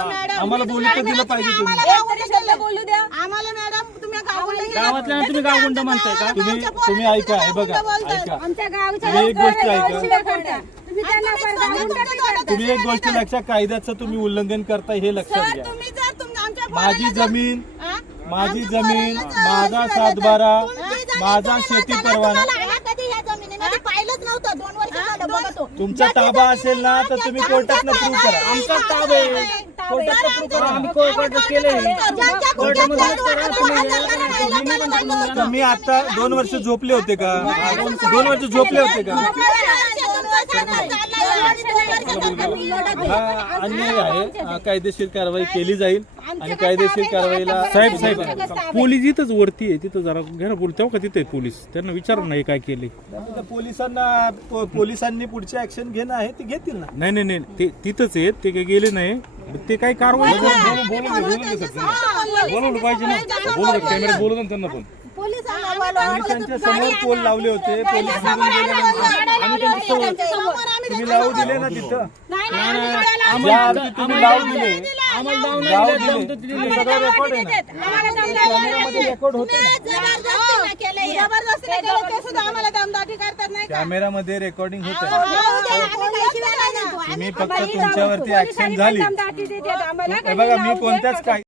आम्हाला बोलू तर दिलं पाहिजे तुम्ही. बोलू द्या आम्हाला. मॅडम तुम्ही गावातल्या तुम्ही गावगुंड म्हणताय का? तुम्ही ऐका, हे बघा ऐका, आमच्या तुम्ही एक गोष्ट ऐका, गावच्या तुम्ही एक गोष्ट लक्षात, कायद्याचं तुम्ही उल्लंघन करताय हे लक्षात घ्या. माझी जमीन, माझा सातबारा, माझा शेती परवाना, पाहिलंच नव्हतं 2 वर्ष झालं बघतो. तुमचा ताबा असेल ना तर तुम्ही कोर्टातनं प्रूव्ह करा. आमचा ताबा आहे, कोर्टातनं प्रूव्ह करा. आम्ही कोर्टात केलंय. तुम्ही आता 2 वर्ष झोपले होते का? 2 वर्ष झोपले होते का? हा अन्याय आहे. कायदेशीर कारवाई केली जाईल आणि कायदेशीर कारवाईला साहेब पोलीस इथंच वरती आहे, तिथं जरा घ्या ना बोल. तेव्हा का तिथे पोलीस, त्यांना विचारून नाही काय केले. पोलिसांनी पुढची ऍक्शन घेणं आहे ते घेतील ना. नाही ते तिथंच आहेत, ते काही गेले नाही. ते काही कारवाई बोलवलं पाहिजे ना. बोलू कॅमेरा बोलू ना त्यांना पण. पोलिसांच्या समोर पोल लावले होते. पोलीस तुम्ही लावू दिले ना तिथं. तुम्ही लावू दिले. सगळं रेकॉर्ड आहे ना. रेकॉर्ड होते. कॅमेरामध्ये रेकॉर्डिंग होत आहे. तुम्ही फक्त तुमच्यावरती ऍक्शन झाली. बघा मी कोणत्याच